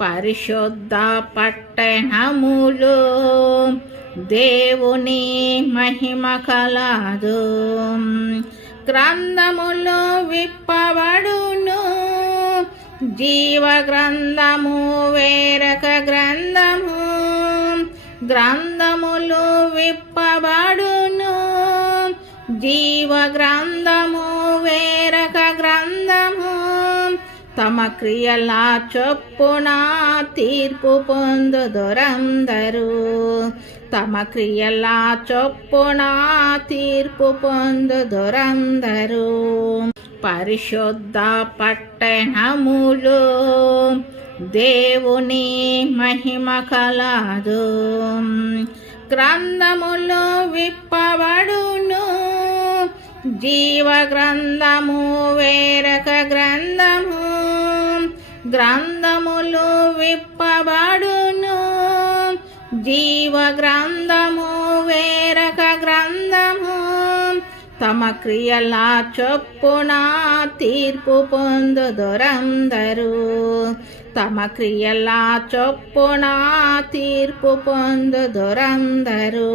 పరిశుద్ధ పట్టణములు దేవుని మహిమ కలదు. గ్రంథములు విప్పబడును, జీవ గ్రంథము వేరొక గ్రంథము. గ్రంథములు విప్పబడును, జీవ గ్రంథము వేరొక గ్రంథము. తమ క్రియల చొప్పున తీర్పు పొందుదురందరూ. తమ క్రియల చొప్పున తీర్పు పొందుదురందరూ. పరిశుద్ధ పట్టణములు దేవుని మహిమ కలదు. గ్రంథములు విప్పబడును, జీవ గ్రంథము వేరొక గ్రంథము. గ్రంథములు విప్పబడును, జీవ గ్రంథము వేరొక గ్రంథము. తమ క్రియల చొప్పున తీర్పు పొందుదురందరూ. తమ క్రియల చొప్పున తీర్పు పొందుదురందరూ.